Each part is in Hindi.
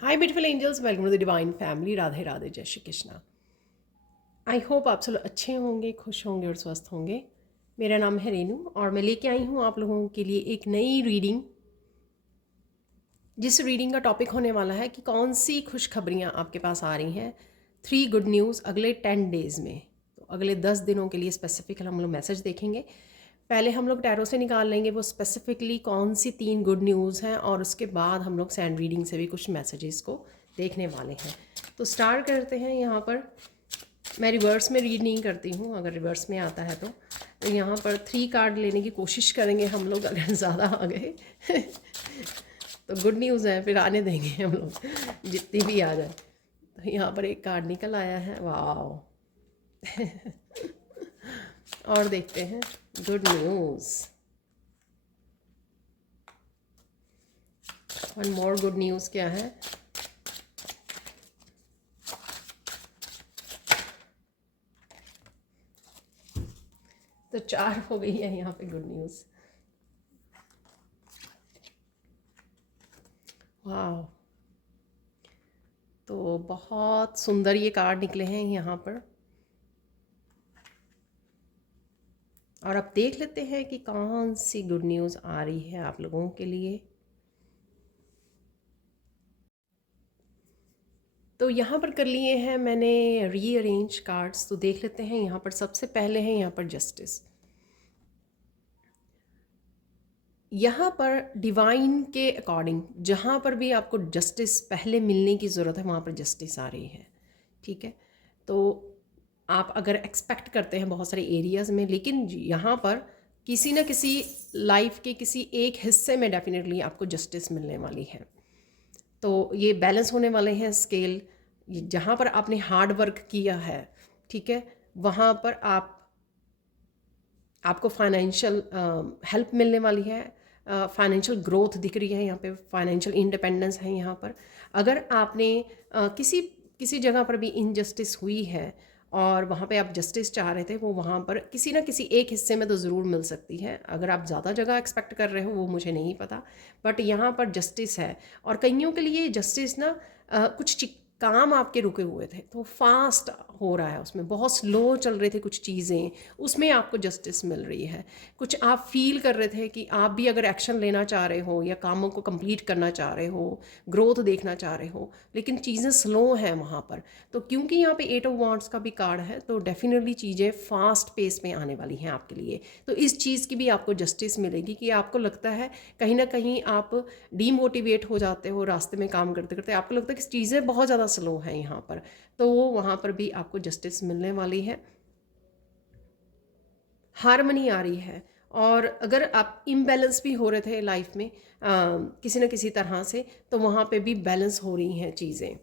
Hi beautiful angels, welcome to the divine family. Radhe Radhe, जय श्री कृष्णा। आई होप आप सब अच्छे होंगे, खुश होंगे और स्वस्थ होंगे। मेरा नाम है रेनू और मैं लेके आई हूँ आप लोगों के लिए एक नई रीडिंग, जिस रीडिंग का टॉपिक होने वाला है कि कौन सी खुशखबरियाँ आपके पास आ रही हैं। 3 गुड न्यूज़ अगले 10 डेज़ में। तो अगले 10 दिनों के लिए स्पेसिफिक हम लोग मैसेज देखेंगे। पहले हम लोग टैरो से निकाल लेंगे वो स्पेसिफिकली कौन सी 3 गुड न्यूज़ हैं, और उसके बाद हम लोग सैंड रीडिंग से भी कुछ मैसेजेस को देखने वाले हैं। तो स्टार्ट करते हैं। यहाँ पर मैं रिवर्स में रीड नहीं करती हूँ, अगर रिवर्स में आता है तो यहाँ पर 3 कार्ड लेने की कोशिश करेंगे हम लोग। अगर ज़्यादा आ गए तो गुड न्यूज़ है, फिर आने देंगे हम लोग जितनी भी आ जाए। तो यहाँ पर एक कार्ड निकल आया है, वाह और देखते हैं good news. One more good news क्या है। तो 4 हो गई है यहाँ पे गुड न्यूज़। वाह, तो बहुत सुंदर ये कार्ड निकले हैं यहाँ पर। और अब देख लेते हैं कि कौन सी गुड न्यूज़ आ रही है आप लोगों के लिए। तो यहाँ पर कर लिए हैं मैंने रीअरेंज कार्ड्स। तो देख लेते हैं। यहाँ पर सबसे पहले है यहाँ पर जस्टिस। यहाँ पर डिवाइन के अकॉर्डिंग जहाँ पर भी आपको जस्टिस पहले मिलने की ज़रूरत है, वहाँ पर जस्टिस आ रही है। ठीक है, तो आप अगर एक्सपेक्ट करते हैं बहुत सारे एरियाज़ में, लेकिन यहाँ पर किसी न किसी लाइफ के किसी एक हिस्से में डेफिनेटली आपको जस्टिस मिलने वाली है। तो ये बैलेंस होने वाले हैं स्केल। जहाँ पर आपने हार्ड वर्क किया है, ठीक है, वहाँ पर आपको फाइनेंशियल हेल्प मिलने वाली है। फाइनेंशियल ग्रोथ दिख रही है यहाँ पे, फाइनेंशियल इंडिपेंडेंस है यहाँ पर। अगर आपने किसी किसी जगह पर भी इनजस्टिस हुई है और वहाँ पे आप जस्टिस चाह रहे थे, वो वहाँ पर किसी ना किसी एक हिस्से में तो ज़रूर मिल सकती है। अगर आप ज़्यादा जगह एक्सपेक्ट कर रहे हो वो मुझे नहीं पता, बट यहाँ पर जस्टिस है। और कईयों के लिए जस्टिस ना कुछ काम आपके रुके हुए थे तो फास्ट हो रहा है, उसमें बहुत स्लो चल रहे थे कुछ चीज़ें, उसमें आपको जस्टिस मिल रही है। कुछ आप फील कर रहे थे कि आप भी अगर एक्शन लेना चाह रहे हो या कामों को कंप्लीट करना चाह रहे हो, ग्रोथ देखना चाह रहे हो, लेकिन चीज़ें स्लो हैं वहाँ पर। तो क्योंकि यहाँ पे 8 ऑफ वांड्स का भी कार्ड है, तो डेफिनेटली चीज़ें फास्ट पेस में आने वाली हैं आपके लिए। तो इस चीज़ की भी आपको जस्टिस मिलेगी कि आपको लगता है कहीं ना कहीं आप डीमोटिवेट हो जाते हो रास्ते में काम करते करते, आपको लगता है कि चीज़ें बहुत ज़्यादा स्लो हैं यहाँ पर, तो वो वहाँ पर भी आपको जस्टिस मिलने वाली है। हारमनी आ रही है। और अगर आप इम्बैलेंस भी हो रहे थे लाइफ में किसी न किसी तरह से, तो वहाँ पे भी बैलेंस हो रही हैं चीज़ें।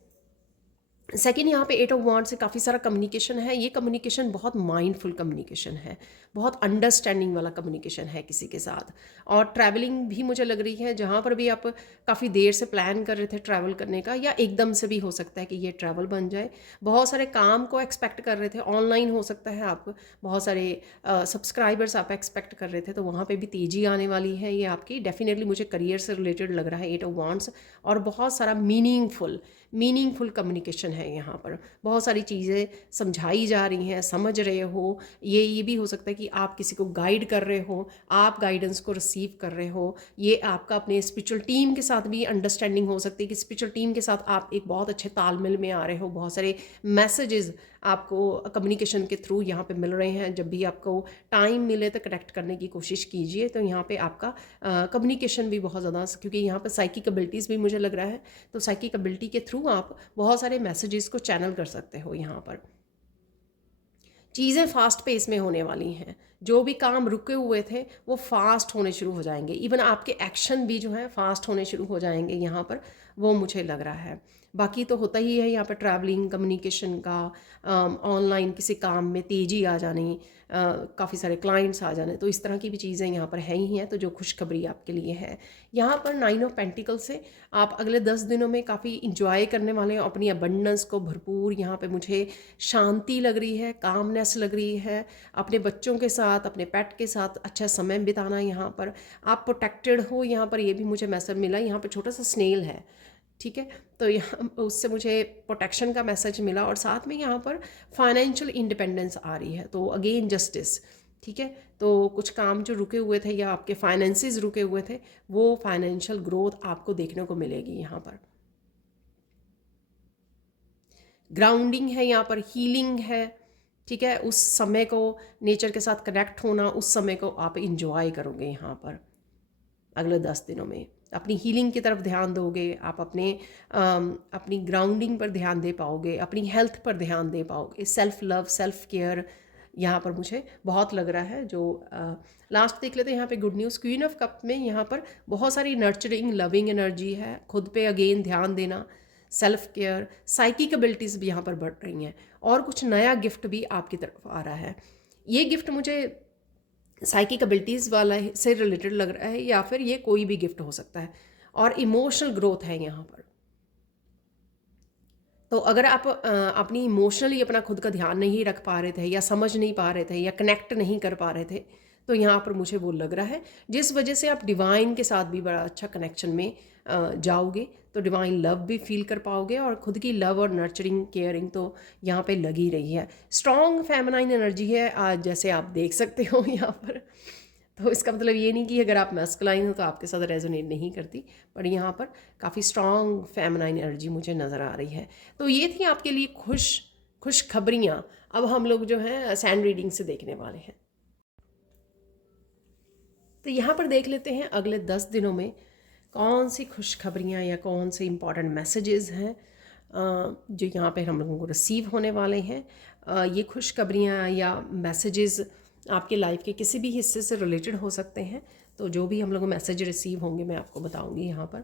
सेकेंड, यहाँ पे 8 ऑफ वांड से काफ़ी सारा कम्युनिकेशन है। ये कम्युनिकेशन बहुत माइंडफुल कम्युनिकेशन है, बहुत अंडरस्टैंडिंग वाला कम्युनिकेशन है किसी के साथ। और ट्रैवलिंग भी मुझे लग रही है, जहाँ पर भी आप काफ़ी देर से प्लान कर रहे थे ट्रैवल करने का, या एकदम से भी हो सकता है कि ये ट्रैवल बन जाए। बहुत सारे काम को एक्सपेक्ट कर रहे थे, ऑनलाइन हो सकता है, आप बहुत सारे सब्सक्राइबर्स आप एक्सपेक्ट कर रहे थे, तो वहाँ पर भी तेज़ी आने वाली है ये आपकी। डेफिनेटली मुझे करियर से रिलेटेड लग रहा है 8 ऑफ वांड्स। और बहुत सारा मीनिंगफुल कम्युनिकेशन है यहाँ पर। बहुत सारी चीज़ें समझाई जा रही हैं, समझ रहे हो। ये भी हो सकता है कि आप किसी को गाइड कर रहे हो, आप गाइडेंस को रिसीव कर रहे हो। ये आपका अपने स्पिरिचुअल टीम के साथ भी अंडरस्टैंडिंग हो सकती है कि स्पिरिचुअल टीम के साथ आप एक बहुत अच्छे तालमेल में आ रहे हो। बहुत सारे मैसेजेस आपको कम्युनिकेशन के थ्रू यहाँ पे मिल रहे हैं। जब भी आपको टाइम मिले तो कनेक्ट करने की कोशिश कीजिए। तो यहाँ पे आपका कम्युनिकेशन भी बहुत ज़्यादा, क्योंकि यहाँ पर साइकिक एबिलिटीज़ भी मुझे लग रहा है, तो साइकिक एबिलिटी के थ्रू आप बहुत सारे मैसेजेस को चैनल कर सकते हो। यहाँ पर चीज़ें फास्ट पेस में होने वाली हैं। जो भी काम रुके हुए थे वो फास्ट होने शुरू हो जाएंगे। इवन आपके एक्शन भी जो है फास्ट होने शुरू हो जाएंगे यहाँ पर, वो मुझे लग रहा है। बाकी तो होता ही है यहाँ पर ट्रैवलिंग, कम्युनिकेशन का, ऑनलाइन किसी काम में तेज़ी आ जानी, काफ़ी सारे क्लाइंट्स आ जाने, तो इस तरह की भी चीज़ें यहाँ पर हैं ही हैं। तो जो खुशखबरी आपके लिए है यहाँ पर 9 ऑफ पेंटिकल से, आप अगले 10 दिनों में काफ़ी इंजॉय करने वाले हो अपनी अबंडेंस को भरपूर। यहाँ पे मुझे शांति लग रही है, कामनेस लग रही है। अपने बच्चों के साथ, अपने पेट के साथ अच्छा समय बिताना। यहाँ पर आप प्रोटेक्टेड हो, यहाँ पर ये भी मुझे मैसेज मिला। यहाँ पर छोटा सा स्नेल है, ठीक है। तो यहाँ उससे मुझे प्रोटेक्शन का मैसेज मिला और साथ में यहाँ पर फाइनेंशियल इंडिपेंडेंस आ रही है, तो अगेन जस्टिस। ठीक है, तो कुछ काम जो रुके हुए थे या आपके फाइनेंसेस रुके हुए थे, वो फाइनेंशियल ग्रोथ आपको देखने को मिलेगी यहाँ पर। ग्राउंडिंग है यहाँ पर, हीलिंग है। ठीक है, उस समय को नेचर के साथ कनेक्ट होना, उस समय को आप इंजॉय करोगे यहाँ पर। अगले 10 दिनों में अपनी हीलिंग की तरफ ध्यान दोगे, आप अपनी ग्राउंडिंग पर ध्यान दे पाओगे, अपनी हेल्थ पर ध्यान दे पाओगे। सेल्फ लव, सेल्फ केयर यहाँ पर मुझे बहुत लग रहा है। जो लास्ट देख लेते हैं यहाँ पे good news queen of cup में, यहाँ पर बहुत सारी नर्चरिंग लविंग एनर्जी है। खुद पे अगेन ध्यान देना, सेल्फ केयर, साइकिक एबिलिटीज़ भी यहाँ पर बढ़ रही हैं और कुछ नया गिफ्ट भी आपकी तरफ आ रहा है। ये गिफ्ट मुझे साइकिक एबिलिटीज़ वाला से रिलेटेड लग रहा है, या फिर ये कोई भी गिफ्ट हो सकता है। और इमोशनल ग्रोथ है यहाँ पर। तो अगर आप अपनी इमोशनली अपना खुद का ध्यान नहीं रख पा रहे थे, या समझ नहीं पा रहे थे, या कनेक्ट नहीं कर पा रहे थे, तो यहाँ पर मुझे वो लग रहा है, जिस वजह से आप डिवाइन के साथ भी बड़ा अच्छा कनेक्शन में जाओगे, तो डिवाइन लव भी फील कर पाओगे। और खुद की लव और नर्चरिंग केयरिंग तो यहाँ पे लगी रही है। स्ट्रॉन्ग फेमिनाइन एनर्जी है आज, जैसे आप देख सकते हो यहाँ पर। तो इसका मतलब ये नहीं कि अगर आप मैस्कुलाइन हो तो आपके साथ रेजोनेट नहीं करती, पर यहाँ पर काफ़ी स्ट्रॉन्ग फेमिनाइन एनर्जी मुझे नज़र आ रही है। तो ये थी आपके लिए खुश खबरियाँ। अब हम लोग जो है सैंड रीडिंग से देखने वाले हैं। तो यहाँ पर देख लेते हैं अगले 10 दिनों में कौन सी खुशखबरियाँ या कौन से इम्पॉर्टेंट मैसेजेस हैं जो यहाँ पे हम लोगों को रिसीव होने वाले हैं। ये खुशखबरियाँ या मैसेजेस आपके लाइफ के किसी भी हिस्से से रिलेटेड हो सकते हैं। तो जो भी हम लोग मैसेज रिसीव होंगे मैं आपको बताऊँगी यहाँ पर।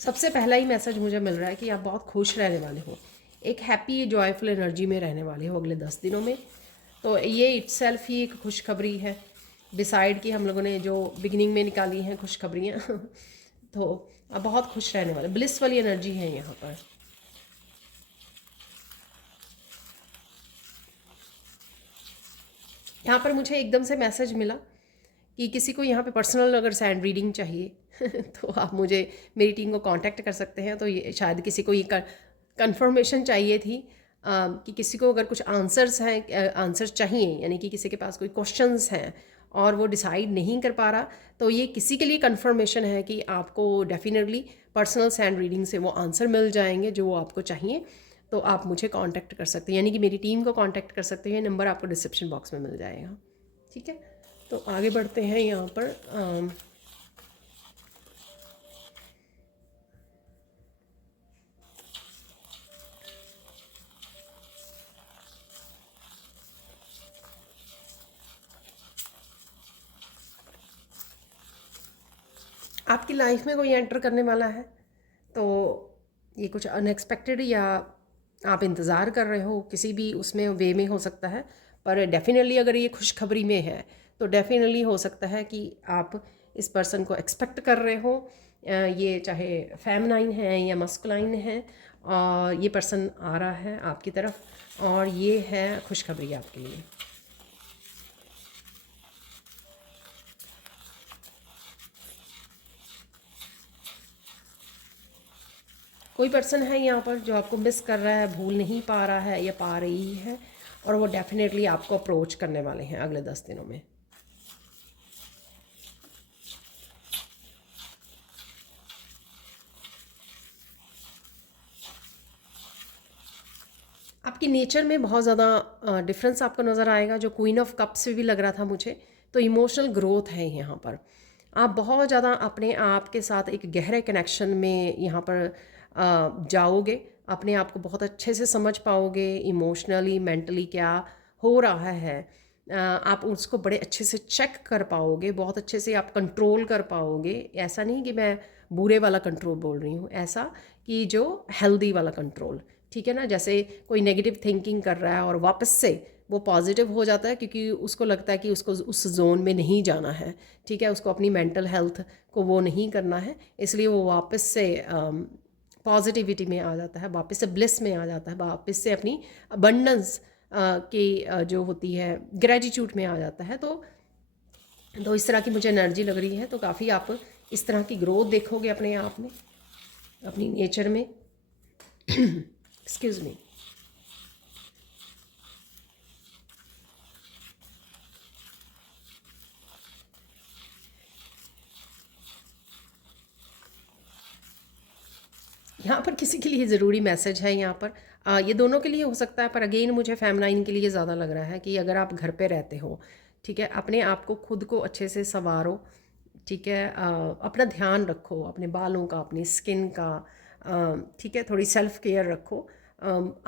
सबसे पहला ही मैसेज मुझे मिल रहा है कि आप बहुत खुश रहने वाले हो, एक हैप्पी जॉयफुल एनर्जी में रहने वाले हो अगले 10 दिनों में। तो ये इट्सेल्फ ही एक खुशखबरी है, डिसाइड कि हम लोगों ने जो बिगिनिंग में निकाली हैं खुशखबरियाँ तो आप बहुत खुश रहने वाले, ब्लिस वाली एनर्जी है यहाँ पर। यहाँ पर मुझे एकदम से मैसेज मिला कि किसी को यहाँ पे पर्सनल अगर सैंड रीडिंग चाहिए तो आप मुझे, मेरी टीम को कांटेक्ट कर सकते हैं। तो ये शायद किसी को ये कंफर्मेशन चाहिए थी कि किसी को अगर कुछ आंसर्स हैं, आंसर्स चाहिए, यानी कि किसी के पास कोई क्वेश्चंस हैं और वो डिसाइड नहीं कर पा रहा, तो ये किसी के लिए कंफर्मेशन है कि आपको डेफिनेटली पर्सनल सैंड रीडिंग से वो आंसर मिल जाएंगे जो आपको चाहिए। तो आप मुझे कांटेक्ट कर सकते हैं, यानी कि मेरी टीम को कांटेक्ट कर सकते हैं। नंबर आपको डिस्क्रिप्शन बॉक्स में मिल जाएगा। ठीक है, तो आगे बढ़ते हैं यहाँ पर। आपकी लाइफ में कोई एंटर करने वाला है, तो ये कुछ अनएक्सपेक्टेड या आप इंतज़ार कर रहे हो, किसी भी उसमें वे में हो सकता है। पर डेफिनेटली अगर ये खुशखबरी में है तो डेफिनेटली हो सकता है कि आप इस पर्सन को एक्सपेक्ट कर रहे हो। ये चाहे फेमिनाइन है या मस्कुलाइन है, और ये पर्सन आ रहा है आपकी तरफ, और ये है खुशखबरी आपके लिए। कोई पर्सन है यहाँ पर जो आपको मिस कर रहा है, भूल नहीं पा रहा है या पा रही है, और वो डेफिनेटली आपको अप्रोच करने वाले हैं अगले 10 दिनों में। आपकी नेचर में बहुत ज़्यादा डिफरेंस आपको नज़र आएगा, जो क्वीन ऑफ कप से भी लग रहा था मुझे। तो इमोशनल ग्रोथ है यहाँ पर। आप बहुत ज़्यादा अपने आप के साथ एक गहरे कनेक्शन में यहाँ पर जाओगे, अपने आप को बहुत अच्छे से समझ पाओगे, इमोशनली मेंटली क्या हो रहा है। आप उसको बड़े अच्छे से चेक कर पाओगे, बहुत अच्छे से आप कंट्रोल कर पाओगे। ऐसा नहीं कि मैं बुरे वाला कंट्रोल बोल रही हूँ, ऐसा कि जो हेल्दी वाला कंट्रोल। ठीक है ना, जैसे कोई नेगेटिव थिंकिंग कर रहा है और वापस से वो पॉजिटिव हो जाता है, क्योंकि उसको लगता है कि उसको उस जोन में नहीं जाना है। ठीक है, उसको अपनी मेंटल हेल्थ को वो नहीं करना है, इसलिए वो वापस से पॉजिटिविटी में आ जाता है, वापस से ब्लिस में आ जाता है, वापस से अपनी अबंडेंस की जो होती है ग्रेटिट्यूड में आ जाता है। तो तो इस तरह की मुझे एनर्जी लग रही है। तो काफ़ी आप इस तरह की ग्रोथ देखोगे अपने आप में, अपनी नेचर में। Excuse me. यहाँ पर किसी के लिए ज़रूरी मैसेज है यहाँ पर। ये दोनों के लिए हो सकता है, पर अगेन मुझे फेमनाइन के लिए ज़्यादा लग रहा है कि अगर आप घर पे रहते हो, ठीक है, अपने आप को खुद को अच्छे से संवारो, ठीक है, अपना ध्यान रखो, अपने बालों का, अपनी स्किन का, ठीक है, थोड़ी सेल्फ केयर रखो।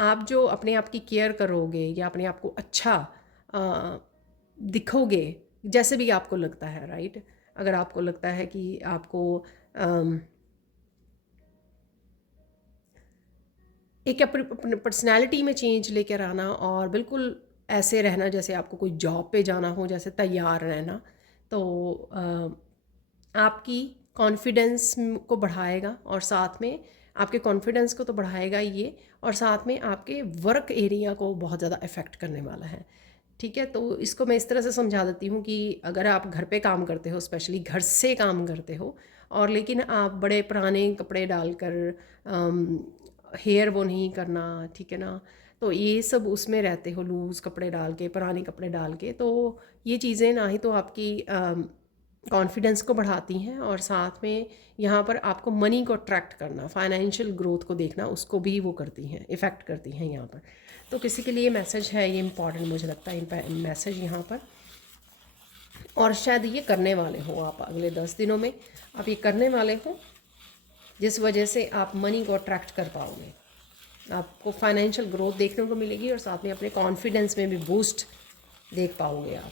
आप जो अपने आप की केयर करोगे या अपने आप को अच्छा अ, दिखोगे, जैसे भी आपको लगता है, राइट। अगर आपको लगता है कि आपको अम, एक अपनी पर्सनैलिटी में चेंज लेकर आना और बिल्कुल ऐसे रहना जैसे आपको कोई जॉब पे जाना हो, जैसे तैयार रहना, तो आपकी कॉन्फिडेंस को बढ़ाएगा। और साथ में आपके कॉन्फिडेंस को तो बढ़ाएगा ये, और साथ में आपके वर्क एरिया को बहुत ज़्यादा इफ़ेक्ट करने वाला है, ठीक है। तो इसको मैं इस तरह से समझा देती हूँ कि अगर आप घर पे काम करते हो, स्पेशली घर से काम करते हो, और लेकिन आप बड़े पुराने कपड़े डालकर, हेयर वो नहीं करना, ठीक है ना, तो ये सब उसमें रहते हो, लूज़ कपड़े डाल के, पुराने कपड़े डाल के, तो ये चीज़ें ना ही तो आपकी कॉन्फिडेंस को बढ़ाती हैं, और साथ में यहाँ पर आपको मनी को अट्रैक्ट करना, फाइनेंशियल ग्रोथ को देखना, उसको भी वो करती हैं, इफ़ेक्ट करती हैं यहाँ पर। तो किसी के लिए मैसेज है ये इम्पॉर्टेंट मुझे लगता है मैसेज यहाँ पर। और शायद ये करने वाले हो आप अगले 10 दिनों में, आप ये करने वाले हो, जिस वजह से आप मनी को अट्रैक्ट कर पाओगे, आपको फाइनेंशियल ग्रोथ देखने को मिलेगी, और साथ में अपने कॉन्फिडेंस में भी बूस्ट देख पाओगे आप।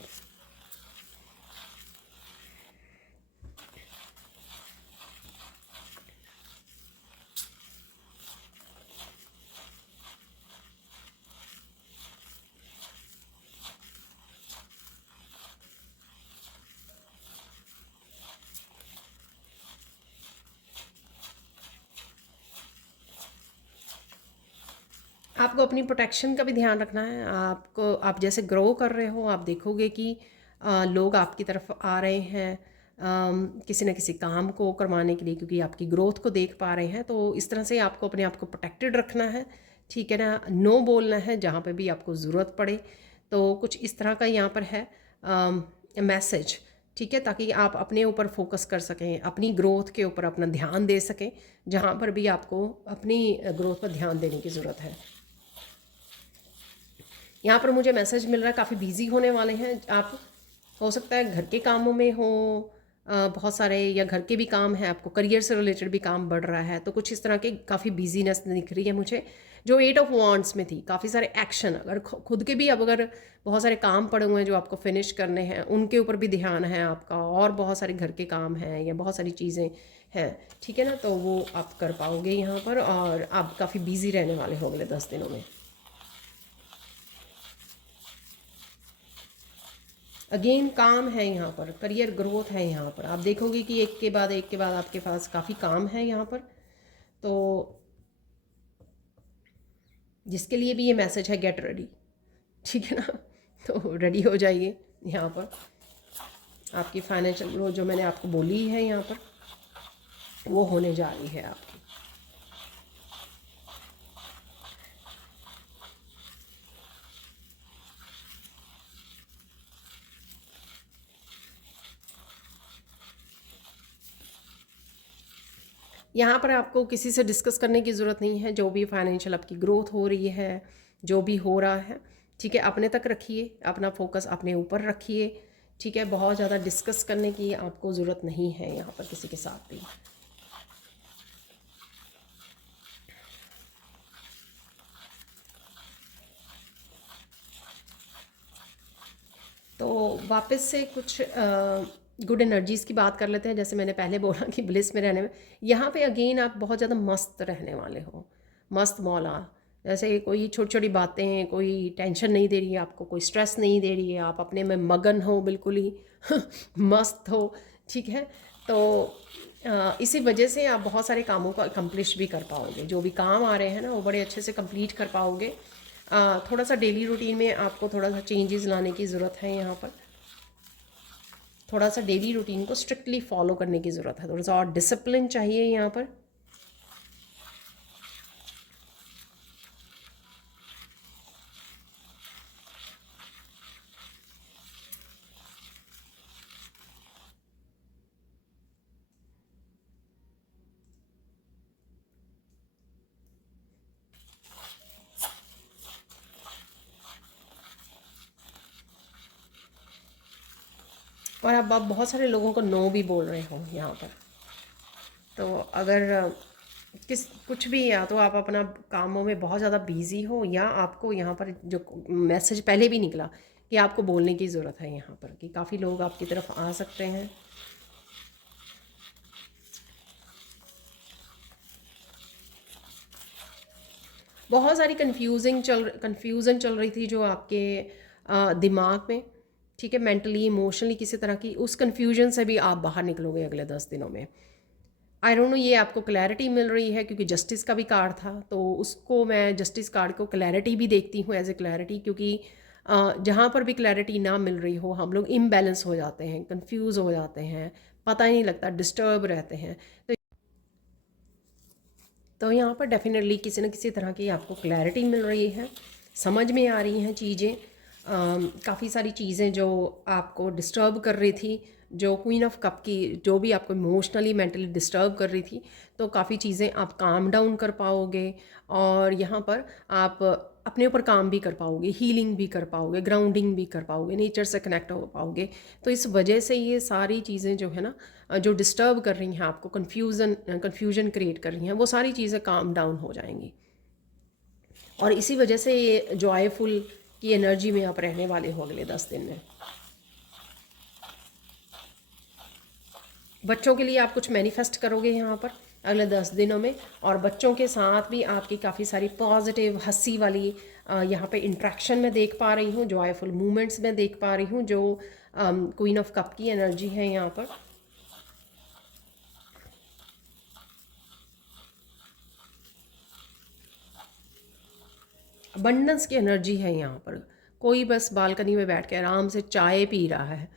आपको अपनी प्रोटेक्शन का भी ध्यान रखना है। आपको, आप जैसे ग्रो कर रहे हो, आप देखोगे कि लोग आपकी तरफ आ रहे हैं किसी न किसी काम को करवाने के लिए, क्योंकि आपकी ग्रोथ को देख पा रहे हैं। तो इस तरह से आपको अपने आप को प्रोटेक्टेड रखना है, ठीक है ना। नो बोलना है जहाँ पे भी आपको ज़रूरत पड़े। तो कुछ इस तरह का यहाँ पर है मैसेज, ठीक है, ताकि आप अपने ऊपर फोकस कर सकें, अपनी ग्रोथ के ऊपर अपना ध्यान दे सकें, जहाँ पर भी आपको अपनी ग्रोथ पर ध्यान देने की ज़रूरत है। यहाँ पर मुझे मैसेज मिल रहा है काफ़ी बिजी होने वाले हैं आप। हो सकता है घर के कामों में हो बहुत सारे, या घर के भी काम हैं, आपको करियर से रिलेटेड भी काम बढ़ रहा है, तो कुछ इस तरह के काफ़ी बिजीनेस दिख रही है मुझे। जो 8 ऑफ वांड्स में थी, काफ़ी सारे एक्शन, अगर खुद के भी अब अगर बहुत सारे काम पड़े हुए हैं जो आपको फिनिश करने हैं, उनके ऊपर भी ध्यान है आपका, और बहुत सारे घर के काम हैं या बहुत सारी चीज़ें हैं, ठीक है ना, तो वो आप कर पाओगे यहाँ पर, और आप काफ़ी बिजी रहने वाले हो अगले 10 दिनों में। अगेन काम है यहाँ पर, करियर ग्रोथ है यहाँ पर, आप देखोगे कि एक के बाद एक के बाद आपके पास काफ़ी काम है यहाँ पर। तो जिसके लिए भी ये मैसेज है, गेट रेडी, ठीक है ना। तो रेडी हो जाइए यहाँ पर। आपकी फाइनेंशियल ग्रोथ जो मैंने आपको बोली है यहाँ पर, वो होने जा रही है आपकी। यहाँ पर आपको किसी से डिस्कस करने की ज़रूरत नहीं है। जो भी फाइनेंशियल आपकी ग्रोथ हो रही है, जो भी हो रहा है, ठीक है, अपने तक रखिए, अपना फोकस अपने ऊपर रखिए, ठीक है। बहुत ज़्यादा डिस्कस करने की आपको ज़रूरत नहीं है यहाँ पर किसी के साथ भी। तो वापस से कुछ गुड एनर्जीज़ की बात कर लेते हैं। जैसे मैंने पहले बोला कि ब्लिस में रहने में, यहाँ पे अगेन आप बहुत ज़्यादा मस्त रहने वाले हो, मस्त मौला। जैसे कोई छोटी छोटी बातें, कोई टेंशन नहीं दे रही है आपको, कोई स्ट्रेस नहीं दे रही है, आप अपने में मगन हो बिल्कुल ही मस्त हो, ठीक है। तो इसी वजह से आप बहुत सारे कामों को अकम्प्लिश भी कर पाओगे, जो भी काम आ रहे हैं ना वो बड़े अच्छे से कंप्लीट कर पाओगे। थोड़ा सा डेली रूटीन में आपको थोड़ा सा चेंजेस लाने की ज़रूरत है यहाँ पर। थोड़ा सा डेली रूटीन को स्ट्रिक्टली फॉलो करने की ज़रूरत है, थोड़ा सा और डिसिप्लिन चाहिए यहाँ पर। और अब आप बहुत सारे लोगों को नो भी बोल रहे हो यहाँ पर। तो अगर किस कुछ भी, या तो आप अपना कामों में बहुत ज़्यादा बिजी हो, या आपको यहाँ पर जो मैसेज पहले भी निकला कि आपको बोलने की ज़रूरत है यहाँ पर, कि काफ़ी लोग आपकी तरफ आ सकते हैं। बहुत सारी कन्फ्यूज़न चल रही थी जो आपके दिमाग में, ठीक है, मेंटली इमोशनली किसी तरह की, उस कन्फ्यूजन से भी आप बाहर निकलोगे अगले 10 दिनों में। आई डोंट नो, ये आपको क्लैरिटी मिल रही है, क्योंकि जस्टिस का भी कार्ड था, तो उसको मैं जस्टिस कार्ड को क्लैरिटी भी देखती हूँ एज ए क्लैरिटी, क्योंकि जहाँ पर भी क्लैरिटी ना मिल रही हो हम लोग इम्बैलेंस हो जाते हैं, कंफ्यूज हो जाते हैं, पता ही नहीं लगता, डिस्टर्ब रहते हैं। तो यहाँ पर डेफिनेटली किसी न किसी तरह की आपको क्लैरिटी मिल रही है, समझ में आ रही हैं चीज़ें। काफ़ी सारी चीज़ें जो आपको डिस्टर्ब कर रही थी, जो क्वीन ऑफ कप की, जो भी आपको इमोशनली मेंटली डिस्टर्ब कर रही थी, तो काफ़ी चीज़ें आप काम डाउन कर पाओगे, और यहाँ पर आप अपने ऊपर काम भी कर पाओगे, हीलिंग भी कर पाओगे, ग्राउंडिंग भी कर पाओगे, नेचर से कनेक्ट हो पाओगे। तो इस वजह से ये सारी चीज़ें जो है ना, जो डिस्टर्ब कर रही हैं आपको, कन्फ्यूजन क्रिएट कर रही हैं, वो सारी चीज़ें काम डाउन हो जाएंगी, और इसी वजह से ये जॉयफुल की एनर्जी में आप रहने वाले हो अगले 10 दिन में। बच्चों के लिए आप कुछ मैनिफेस्ट करोगे यहाँ पर अगले 10 दिनों में, और बच्चों के साथ भी आपकी काफ़ी सारी पॉजिटिव हंसी वाली यहाँ पे इंट्रैक्शन में देख पा रही हूँ, जॉयफुल मूवमेंट्स में देख पा रही हूँ, जो क्वीन ऑफ कप की एनर्जी है यहाँ पर। अबंडेंस की एनर्जी है यहाँ पर। कोई बस बालकनी में बैठ के आराम से चाय पी रहा है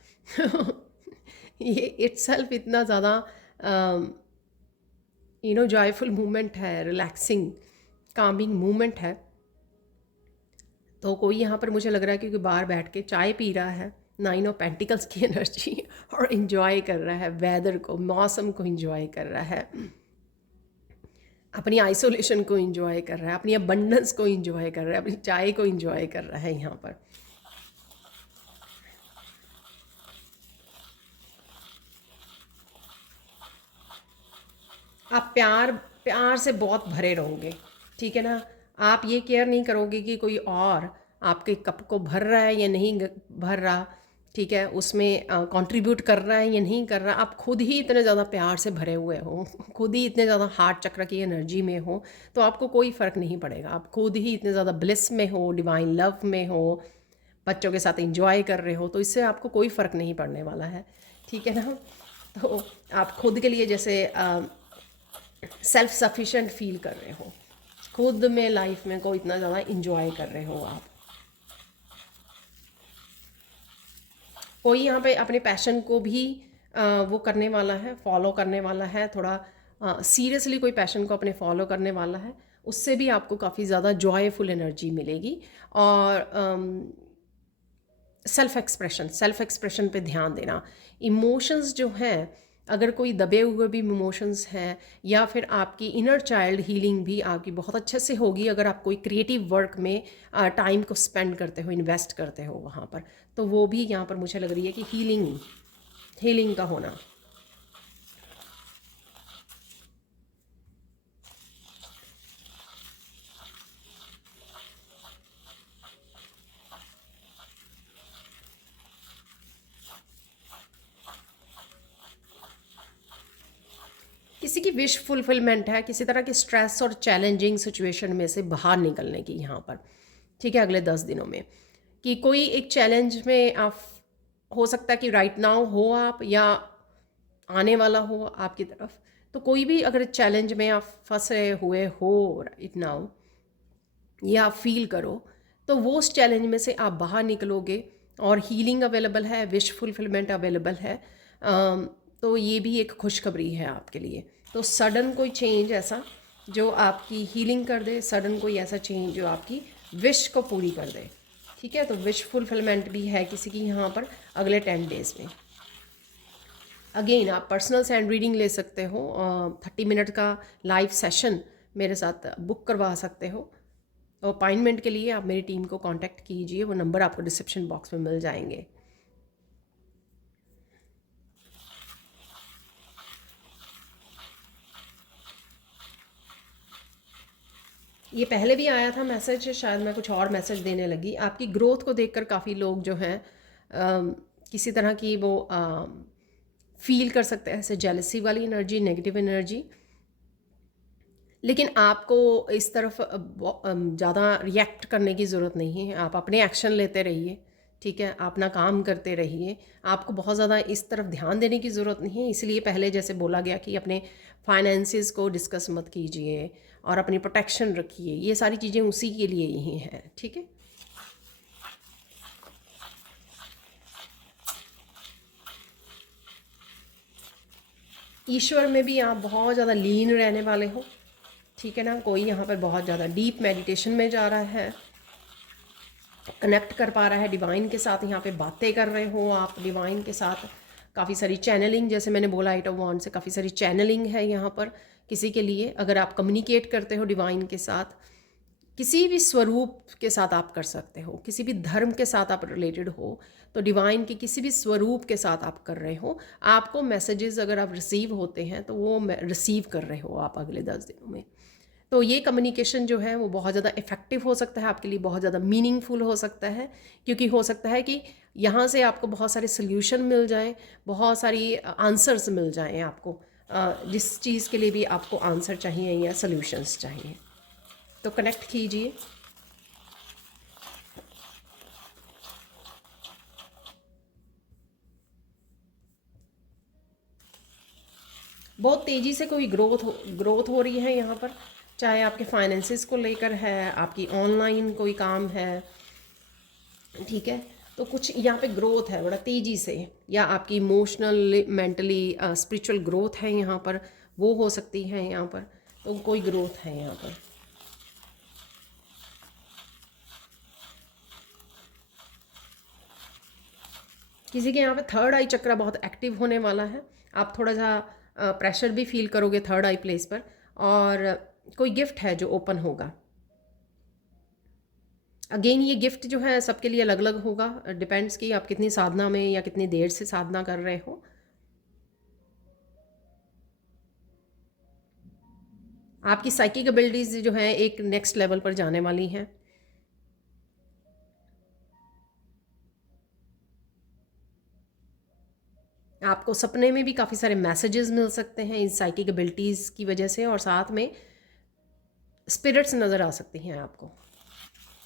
ये इट्सल्फ इतना ज़्यादा जॉयफुल मूवमेंट है, रिलैक्सिंग कामिंग मूवमेंट है। तो कोई यहाँ पर मुझे लग रहा है क्योंकि बाहर बैठ के चाय पी रहा है, 9 ऑफ पेंटिकल्स की एनर्जी, और इन्जॉय कर रहा है वेदर को, मौसम को इन्जॉय कर रहा है, अपनी आइसोलेशन को इन्जॉय कर रहा है, अपनी अबंडेंस को इन्जॉय कर रहा है, अपनी चाय को इन्जॉय कर रहा है यहाँ पर। आप प्यार प्यार से बहुत भरे रहोगे, ठीक है ना। आप ये केयर नहीं करोगे कि कोई और आपके कप को भर रहा है या नहीं भर रहा, ठीक है, उसमें कंट्रीब्यूट कर रहा है या नहीं कर रहा। आप खुद ही इतने ज़्यादा प्यार से भरे हुए हो, खुद ही इतने ज़्यादा हार्ट चक्र की एनर्जी में हो, तो आपको कोई फ़र्क नहीं पड़ेगा। आप खुद ही इतने ज़्यादा ब्लिस में हो, डिवाइन लव में हो, बच्चों के साथ इंजॉय कर रहे हो, तो इससे आपको कोई फ़र्क नहीं पड़ने वाला है, ठीक है ना। तो आप खुद के लिए जैसे सेल्फ सफिशेंट फील कर रहे हो, खुद में लाइफ में को इतना ज़्यादा इंजॉय कर रहे हो आप। कोई यहाँ पे अपने पैशन को भी वो करने वाला है, फॉलो करने वाला है, थोड़ा सीरियसली कोई पैशन को अपने फॉलो करने वाला है, उससे भी आपको काफ़ी ज़्यादा जॉयफुल एनर्जी मिलेगी। और सेल्फ एक्सप्रेशन पे ध्यान देना। इमोशंस जो हैं, अगर कोई दबे हुए भी इमोशंस हैं, या फिर आपकी इनर चाइल्ड हीलिंग भी आपकी बहुत अच्छे से होगी अगर आप कोई क्रिएटिव वर्क में टाइम को स्पेंड करते हो, इन्वेस्ट करते हो वहाँ पर, तो वो भी यहाँ पर मुझे लग रही है कि हीलिंग का होना। किसी की विश फुलफिलमेंट है, किसी तरह की स्ट्रेस और चैलेंजिंग सिचुएशन में से बाहर निकलने की यहाँ पर, ठीक है, अगले 10 दिनों में। कि कोई एक चैलेंज में आप, हो सकता है कि राइट नाउ हो आप, या आने वाला हो आपकी तरफ, तो कोई भी अगर चैलेंज में आप फंसे हुए हो राइट नाउ, या आप फील करो, तो वो उस चैलेंज में से आप बाहर निकलोगे, और हीलिंग अवेलेबल है, विश फुलफिलमेंट अवेलेबल है। तो ये भी एक खुशखबरी है आपके लिए। तो सडन कोई चेंज ऐसा जो आपकी हीलिंग कर दे, सडन कोई ऐसा चेंज जो आपकी विश को पूरी कर दे। ठीक है, तो विश फुलफिलमेंट भी है किसी की यहाँ पर अगले 10 डेज़ में। अगेन आप पर्सनल सैंड रीडिंग ले सकते हो, 30 मिनट का लाइव सेशन मेरे साथ बुक करवा सकते हो। अपॉइंटमेंट के लिए आप मेरी टीम को कांटेक्ट कीजिए, वो नंबर आपको डिस्क्रिप्शन बॉक्स में मिल जाएंगे। ये पहले भी आया था मैसेज, शायद मैं कुछ और मैसेज देने लगी। आपकी ग्रोथ को देखकर काफ़ी लोग जो हैं किसी तरह की वो फील कर सकते हैं, ऐसे जेलसी वाली एनर्जी, नेगेटिव एनर्जी। लेकिन आपको इस तरफ ज़्यादा रिएक्ट करने की ज़रूरत नहीं है। आप अपने एक्शन लेते रहिए, ठीक है, अपना काम करते रहिए। आपको बहुत ज़्यादा इस तरफ ध्यान देने की ज़रूरत नहीं है। इसलिए पहले जैसे बोला गया कि अपने फाइनेंसेस को डिस्कस मत कीजिए और अपनी प्रोटेक्शन रखिए, ये सारी चीज़ें उसी के लिए ही हैं। ठीक है, ईश्वर में भी आप बहुत ज़्यादा लीन रहने वाले हो। ठीक है ना, कोई यहाँ पर बहुत ज़्यादा डीप मेडिटेशन में जा रहा है, कनेक्ट कर पा रहा है डिवाइन के साथ, यहाँ पे बातें कर रहे हो आप डिवाइन के साथ। काफ़ी सारी चैनलिंग, जैसे मैंने बोला 8 ऑफ वांड से काफ़ी सारी चैनलिंग है यहाँ पर किसी के लिए। अगर आप कम्युनिकेट करते हो डिवाइन के साथ, किसी भी स्वरूप के साथ आप कर सकते हो, किसी भी धर्म के साथ आप रिलेटेड हो, तो डिवाइन के किसी भी स्वरूप के साथ आप कर रहे हो, आपको मैसेजेस अगर आप रिसीव होते हैं तो वो रिसीव कर रहे हो आप अगले 10 दिनों में। तो ये कम्युनिकेशन जो है वो बहुत ज़्यादा इफ़ेक्टिव हो सकता है आपके लिए, बहुत ज़्यादा मीनिंगफुल हो सकता है, क्योंकि हो सकता है कि यहाँ से आपको बहुत सारे सोल्यूशन मिल जाएं, बहुत सारी आंसर्स मिल जाएं आपको, जिस चीज़ के लिए भी आपको आंसर चाहिए या सोल्यूशंस चाहिए। तो कनेक्ट कीजिए। बहुत तेज़ी से कोई ग्रोथ हो रही है यहाँ पर, चाहे आपके फाइनेंसिस को लेकर है, आपकी ऑनलाइन कोई काम है, ठीक है, तो कुछ यहाँ पे ग्रोथ है बड़ा तेज़ी से, या आपकी इमोशनल मेंटली स्पिरिचुअल ग्रोथ है यहाँ पर, वो हो सकती है यहाँ पर। तो कोई ग्रोथ है यहाँ पर। किसी के यहाँ पे थर्ड आई चक्रा बहुत एक्टिव होने वाला है। आप थोड़ा सा प्रेशर भी फील करोगे थर्ड आई प्लेस पर, और कोई गिफ्ट है जो ओपन होगा। अगेन ये गिफ्ट जो है सबके लिए अलग अलग होगा, डिपेंड्स कि आप कितनी साधना में या कितनी देर से साधना कर रहे हो। आपकी साइकिक एबिलिटीज़ जो है एक नेक्स्ट लेवल पर जाने वाली हैं। आपको सपने में भी काफ़ी सारे मैसेजेस मिल सकते हैं इन साइकिक एबिलिटीज़ की वजह से, और साथ में स्पिरिट्स नज़र आ सकती हैं आपको।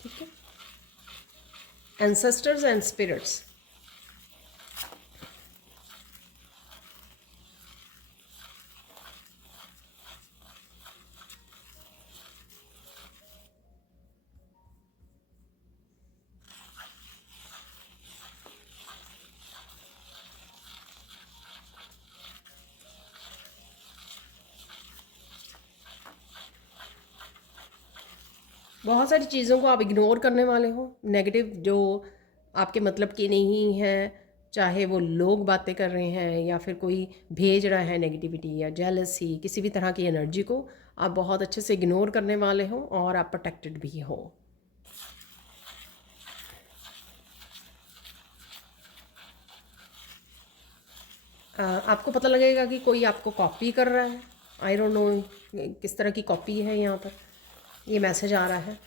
ठीक है, एंसेस्टर्स एंड स्पिरिट्स। बहुत सारी चीज़ों को आप इग्नोर करने वाले हो, नेगेटिव जो आपके मतलब की नहीं है, चाहे वो लोग बातें कर रहे हैं या फिर कोई भेज रहा है नेगेटिविटी या जेलसी, किसी भी तरह की एनर्जी को आप बहुत अच्छे से इग्नोर करने वाले हो, और आप प्रोटेक्टेड भी हो। आपको पता लगेगा कि कोई आपको कॉपी कर रहा है। आई डोंट नो किस तरह की कॉपी है यहाँ पर, ये मैसेज आ रहा है।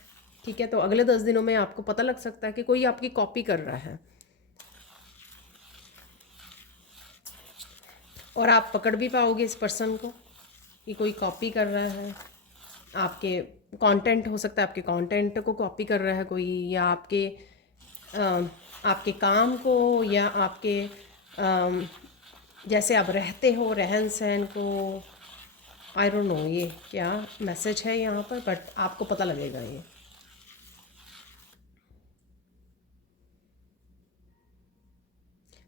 ठीक है, तो अगले 10 दिनों में आपको पता लग सकता है कि कोई आपकी कॉपी कर रहा है, और आप पकड़ भी पाओगे इस पर्सन को कि कोई कॉपी कर रहा है आपके कंटेंट। हो सकता है आपके कंटेंट को कॉपी कर रहा है कोई, या आपके काम को, या आपके जैसे आप रहते हो रहन सहन को। आई डोंट नो ये क्या मैसेज है यहाँ पर, बट आपको पता लगेगा ये।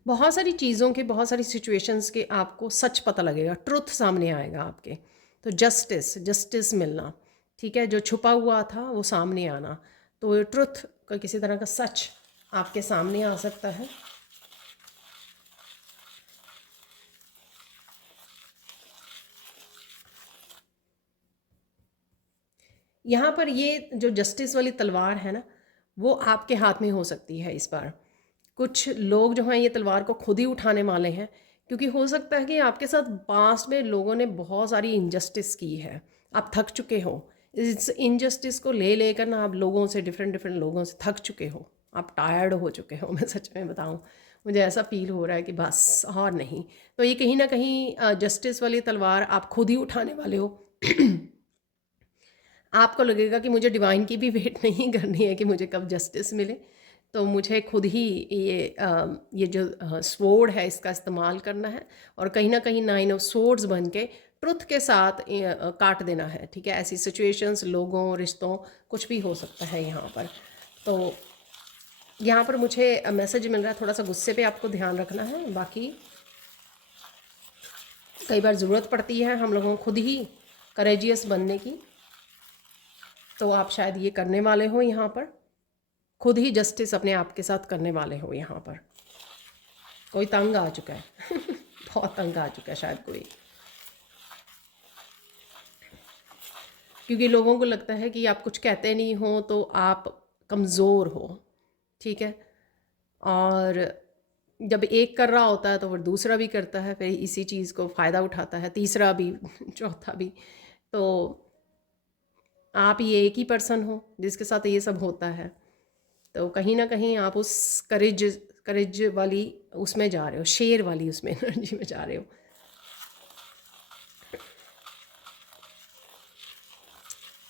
बहुत सारी चीज़ों के, बहुत सारी सिचुएशंस के आपको सच पता लगेगा, ट्रुथ सामने आएगा आपके। तो जस्टिस, जस्टिस मिलना, ठीक है, जो छुपा हुआ था वो सामने आना, तो ट्रुथ का किसी तरह का सच आपके सामने आ सकता है। यहाँ पर ये जो जस्टिस वाली तलवार है ना, वो आपके हाथ में हो सकती है इस बार। कुछ लोग जो हैं ये तलवार को खुद ही उठाने वाले हैं, क्योंकि हो सकता है कि आपके साथ पास्ट में लोगों ने बहुत सारी इनजस्टिस की है, आप थक चुके हो इस इनजस्टिस को ले लेकर ना, आप लोगों से, डिफरेंट डिफरेंट लोगों से थक चुके हो, आप टायर्ड हो चुके हो। मैं सच में बताऊं, मुझे ऐसा फील हो रहा है कि बस और नहीं। तो ये कहीं ना कहीं जस्टिस वाली तलवार आप खुद ही उठाने वाले हो। आपको लगेगा कि मुझे डिवाइन की भी वेट नहीं करनी है कि मुझे कब जस्टिस मिले, तो मुझे खुद ही ये जो स्वॉर्ड है इसका इस्तेमाल करना है, और कहीं ना कहीं 9 ऑफ स्वॉर्ड्स बन के ट्रुथ के साथ काट देना है, ठीक है। ऐसी सिचुएशंस, लोगों, रिश्तों, कुछ भी हो सकता है यहाँ पर। तो यहाँ पर मुझे मैसेज मिल रहा है, थोड़ा सा गुस्से पे आपको ध्यान रखना है। बाकी कई बार ज़रूरत पड़ती है हम लोगों को खुद ही करेजियस बनने की, तो आप शायद ये करने वाले हो यहाँ पर, खुद ही जस्टिस अपने आप के साथ करने वाले हो यहाँ पर। कोई तंग आ चुका है बहुत तंग आ चुका है शायद कोई, क्योंकि लोगों को लगता है कि आप कुछ कहते नहीं हो तो आप कमज़ोर हो, ठीक है। और जब एक कर रहा होता है तो फिर दूसरा भी करता है, फिर इसी चीज़ को फ़ायदा उठाता है तीसरा भी चौथा भी। तो आप ये एक ही पर्सन हो जिसके साथ ये सब होता है, तो कहीं ना कहीं आप उस करेज वाली उसमें जा रहे हो, शेर वाली उसमें एनर्जी में जा रहे हो।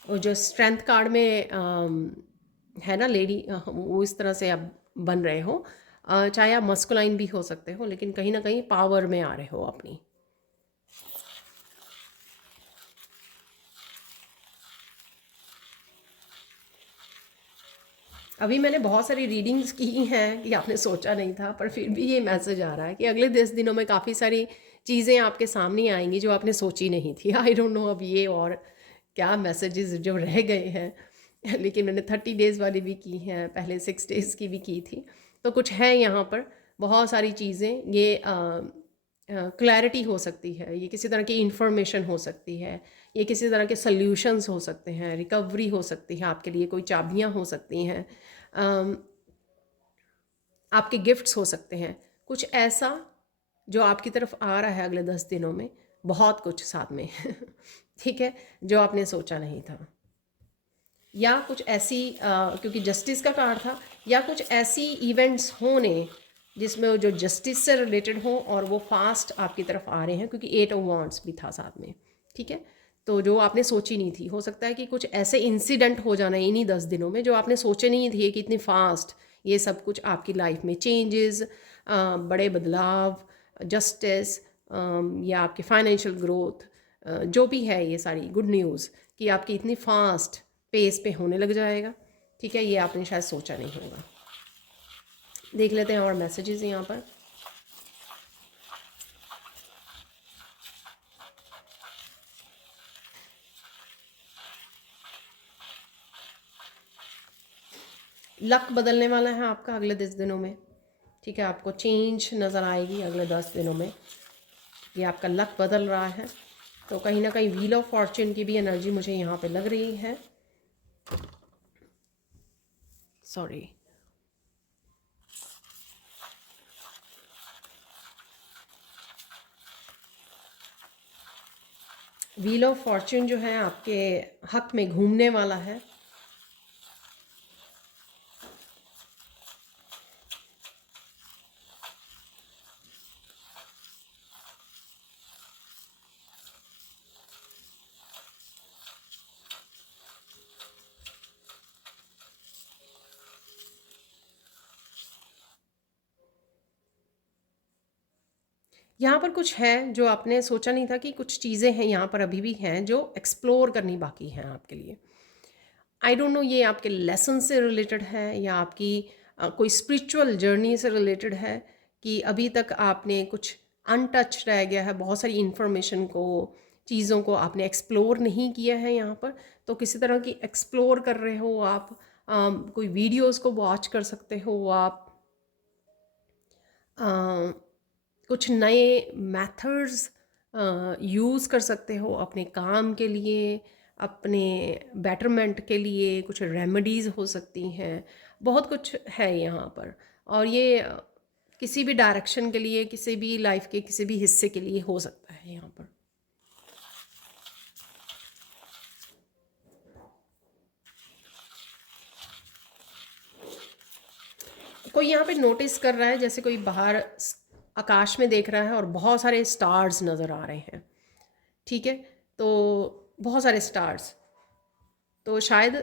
और जो स्ट्रेंथ कार्ड में है ना लेडी, वो इस तरह से आप बन रहे हो, चाहे आप मस्कुलाइन भी हो सकते हो, लेकिन कहीं ना कहीं पावर में आ रहे हो अपनी। अभी मैंने बहुत सारी रीडिंग्स की हैं कि आपने सोचा नहीं था, पर फिर भी ये मैसेज आ रहा है कि अगले 10 दिनों में काफ़ी सारी चीज़ें आपके सामने आएंगी जो आपने सोची नहीं थी। आई डोंट नो अब ये और क्या मैसेजेस जो रह गए हैं लेकिन मैंने 30 डेज़ वाली भी की हैं, पहले 6 डेज़ की भी की थी। तो कुछ है यहाँ पर बहुत सारी चीज़ें, ये क्लैरिटी हो सकती है, ये किसी तरह की इंफॉर्मेशन हो सकती है, ये किसी तरह के सल्यूशंस हो सकते हैं, रिकवरी हो सकती है आपके लिए, कोई चाबियाँ हो सकती हैं, आपके गिफ्ट्स हो सकते हैं, कुछ ऐसा जो आपकी तरफ आ रहा है अगले 10 दिनों में, बहुत कुछ साथ में ठीक है, जो आपने सोचा नहीं था। या कुछ ऐसी क्योंकि जस्टिस का कार्ड था, या कुछ ऐसी इवेंट्स होने जिसमें वो जो जस्टिस से रिलेटेड हो और वो फास्ट आपकी तरफ आ रहे हैं, क्योंकि 8 ऑफ वांड्स भी था साथ में, ठीक है। तो जो आपने सोची नहीं थी, हो सकता है कि कुछ ऐसे इंसिडेंट हो जाना इन्हीं 10 दिनों में जो आपने सोचे नहीं थे कि इतनी फास्ट ये सब कुछ आपकी लाइफ में चेंजेस, बड़े बदलाव, जस्टिस, या आपकी फाइनेंशियल ग्रोथ, जो भी है, ये सारी गुड न्यूज़ कि आपकी इतनी फास्ट पेस पे होने लग जाएगा, ठीक है। ये आपने शायद सोचा नहीं होगा। देख लेते हैं और मैसेजेस यहाँ पर। लक बदलने वाला है आपका अगले 10 दिनों में, ठीक है। आपको चेंज नज़र आएगी अगले 10 दिनों में, ये आपका लक बदल रहा है। तो कहीं ना कहीं व्हील ऑफ फॉर्च्यून की भी एनर्जी मुझे यहाँ पे लग रही है। सॉरी, व्हील ऑफ फॉर्च्यून जो है आपके हक में घूमने वाला है। यहाँ पर कुछ है जो आपने सोचा नहीं था, कि कुछ चीज़ें हैं यहाँ पर अभी भी हैं जो एक्सप्लोर करनी बाकी हैं आपके लिए। आई डोंट नो ये आपके लेसन से रिलेटेड है या आपकी कोई स्पिरिचुअल जर्नी से रिलेटेड है, कि अभी तक आपने कुछ अनटच रह गया है, बहुत सारी इन्फॉर्मेशन को, चीज़ों को आपने एक्सप्लोर नहीं किया है यहाँ पर, तो किसी तरह की एक्सप्लोर कर रहे हो आप। कोई वीडियोस को वॉच कर सकते हो आप। अ, कुछ नए मेथड्स यूज़ कर सकते हो अपने काम के लिए, अपने बेटरमेंट के लिए। कुछ रेमेडीज़ हो सकती हैं, बहुत कुछ है यहाँ पर। और ये किसी भी डायरेक्शन के लिए, किसी भी लाइफ के किसी भी हिस्से के लिए हो सकता है यहाँ पर। कोई यहाँ पे नोटिस कर रहा है, जैसे कोई बाहर आकाश में देख रहा है और बहुत सारे स्टार्स नज़र आ रहे हैं, ठीक है। तो बहुत सारे स्टार्स, तो शायद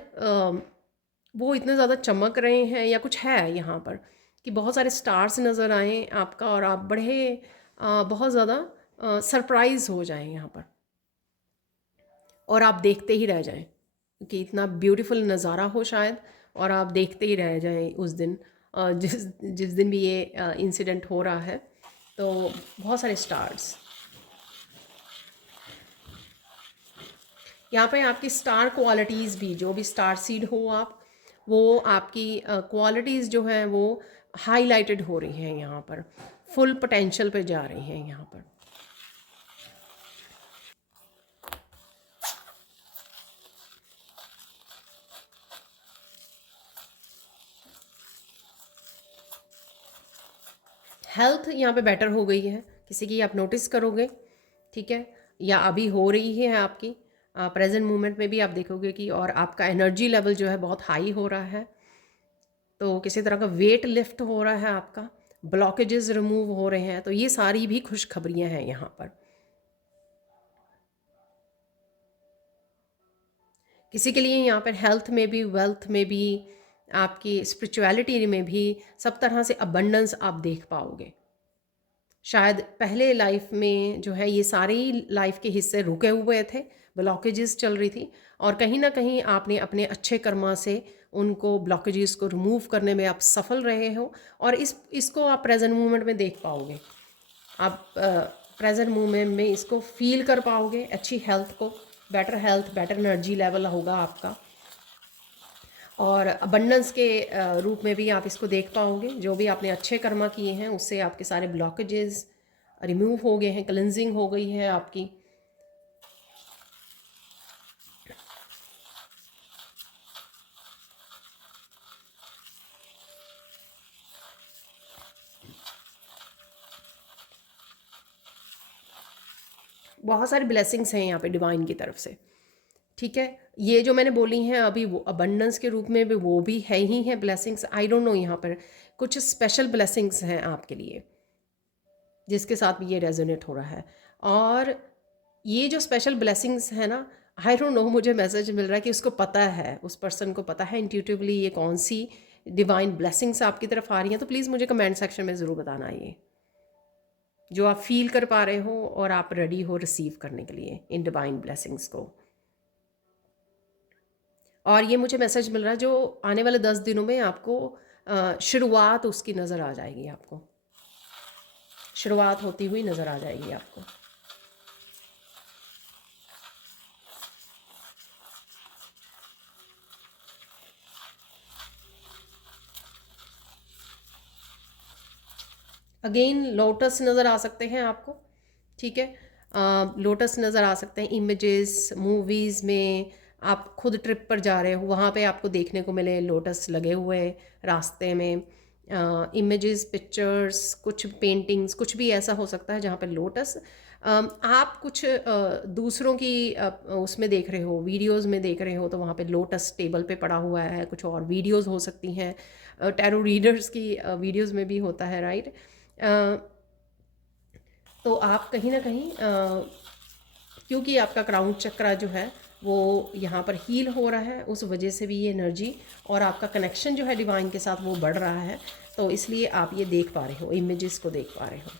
वो इतने ज़्यादा चमक रहे हैं या कुछ है यहाँ पर कि बहुत सारे स्टार्स नज़र आए आपका, और आप बड़े बहुत ज़्यादा सरप्राइज हो जाएं यहाँ पर, और आप देखते ही रह जाएं क्योंकि इतना ब्यूटीफुल नज़ारा हो शायद, और आप देखते ही रह जाएं उस दिन, जिस जिस दिन भी ये इंसिडेंट हो रहा है। तो बहुत सारे स्टार्स यहाँ पे, आपकी स्टार क्वालिटीज़ भी, जो भी स्टार सीड हो आप, वो आपकी क्वालिटीज़ जो हैं वो हाईलाइटेड हो रही हैं यहाँ पर, फुल पोटेंशियल पे जा रही हैं यहाँ पर। हेल्थ यहाँ पे बेटर हो गई है किसी की, आप नोटिस करोगे, ठीक है, या अभी हो रही है आपकी प्रेजेंट मोमेंट में भी आप देखोगे कि, और आपका एनर्जी लेवल जो है बहुत हाई हो रहा है। तो किसी तरह का वेट लिफ्ट हो रहा है आपका, ब्लॉकेजेस रिमूव हो रहे हैं। तो ये सारी भी खुशखबरियाँ हैं यहाँ पर। किसी के लिए यहाँ पर हेल्थ में भी, वेल्थ में भी, आपकी स्पिरिचुअलिटी में भी, सब तरह से अबंडेंस आप देख पाओगे। शायद पहले लाइफ में जो है ये सारे ही लाइफ के हिस्से रुके हुए थे, ब्लॉकेजेस चल रही थी, और कहीं ना कहीं आपने अपने अच्छे कर्मा से उनको ब्लॉकेजेस को रिमूव करने में आप सफल रहे हो, और इसको आप प्रेजेंट मोमेंट में देख पाओगे। आप प्रेजेंट मोमेंट में इसको फील कर पाओगे, अच्छी हेल्थ, बेटर एनर्जी लेवल होगा आपका, और अबंडेंस के रूप में भी आप इसको देख पाओगे। जो भी आपने अच्छे कर्मा किए हैं उससे आपके सारे ब्लॉकेजेस रिमूव हो गए हैं, क्लेंजिंग हो गई है आपकी। बहुत सारी ब्लेसिंग्स हैं यहाँ पे डिवाइन की तरफ से, ठीक है। ये जो मैंने बोली हैं अभी, वो अबंडेंस के रूप में भी वो भी है ही हैं ब्लेसिंग्स। आई डोंट नो, यहाँ पर कुछ स्पेशल ब्लेसिंग्स हैं आपके लिए जिसके साथ भी ये रेजोनेट हो रहा है। और ये जो स्पेशल ब्लेसिंग्स है ना, आई डोंट नो, मुझे मैसेज मिल रहा है कि उसको पता है, उस पर्सन को पता है इंट्यूटिवली ये कौन सी डिवाइन ब्लेसिंग्स आपकी तरफ आ रही हैं। तो प्लीज़ मुझे कमेंट सेक्शन में ज़रूर बताना ये जो आप फील कर पा रहे हो और आप रेडी हो रिसीव करने के लिए इन डिवाइन ब्लेसिंग्स को। और ये मुझे मैसेज मिल रहा है जो आने वाले 10 दिनों में आपको शुरुआत उसकी नज़र आ जाएगी, आपको शुरुआत होती हुई नज़र आ जाएगी आपको। अगेन लोटस नज़र आ सकते हैं आपको, ठीक है। लोटस नज़र आ सकते हैं इमेजेस, मूवीज़ में आप खुद ट्रिप पर जा रहे हो वहाँ पे आपको देखने को मिले लोटस लगे हुए रास्ते में। इमेजेस, पिक्चर्स, कुछ पेंटिंग्स, कुछ भी ऐसा हो सकता है जहाँ पे लोटस, आप कुछ दूसरों की उसमें देख रहे हो, वीडियोस में देख रहे हो, तो वहाँ पे लोटस टेबल पे पड़ा हुआ है। कुछ और वीडियोस हो सकती हैं, टैरो रीडर्स की वीडियोस में भी होता है, राइट। तो आप कहीं ना कहीं क्योंकि आपका क्राउन चक्रा जो है वो यहाँ पर हील हो रहा है, उस वजह से भी ये एनर्जी और आपका कनेक्शन जो है डिवाइन के साथ वो बढ़ रहा है। तो इसलिए आप ये देख पा रहे हो, इमेजेस को देख पा रहे हो।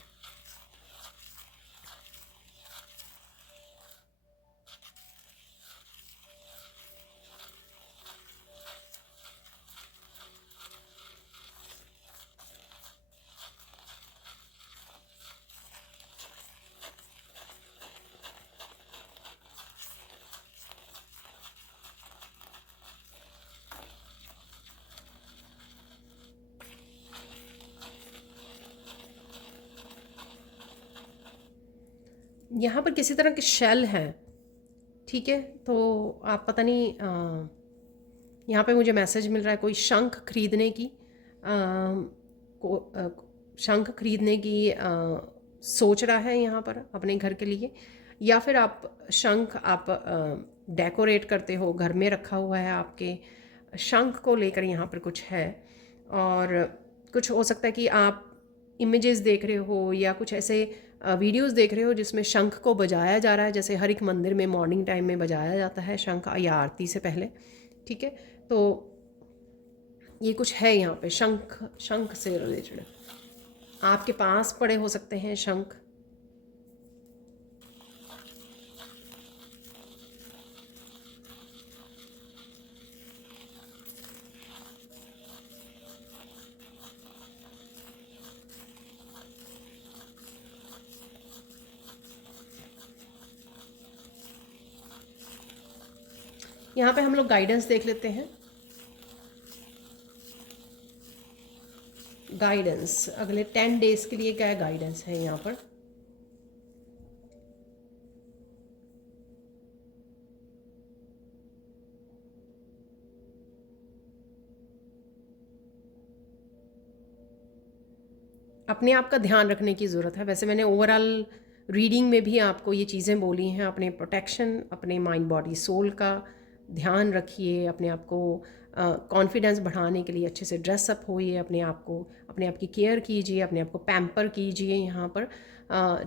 यहाँ पर किसी तरह के शेल हैं, ठीक है। तो आप पता नहीं, यहाँ पे मुझे मैसेज मिल रहा है कोई शंख खरीदने की, शंख खरीदने की सोच रहा है यहाँ पर अपने घर के लिए, या फिर आप शंख आप डेकोरेट करते हो, घर में रखा हुआ है आपके, शंख को लेकर यहाँ पर कुछ है। और कुछ हो सकता है कि आप इमेजेस देख रहे हो या कुछ ऐसे वीडियोस देख रहे हो जिसमें शंख को बजाया जा रहा है, जैसे हर एक मंदिर में मॉर्निंग टाइम में बजाया जाता है शंख या आरती से पहले, ठीक है। तो ये कुछ है यहाँ पे शंख, शंख से रिलेटेड आपके पास पड़े हो सकते हैं शंख। यहाँ पे हम लोग गाइडेंस देख लेते हैं। गाइडेंस अगले 10 डेज के लिए क्या गाइडेंस है यहाँ पर। अपने आप का ध्यान रखने की ज़रूरत है। वैसे मैंने ओवरऑल रीडिंग में भी आपको ये चीज़ें बोली हैं, अपने प्रोटेक्शन, अपने माइंड बॉडी सोल का ध्यान रखिए, अपने आप को कॉन्फिडेंस बढ़ाने के लिए अच्छे से ड्रेसअप होइए, अपने आप को, अपने आप की केयर कीजिए, अपने आप को पैम्पर कीजिए यहाँ पर,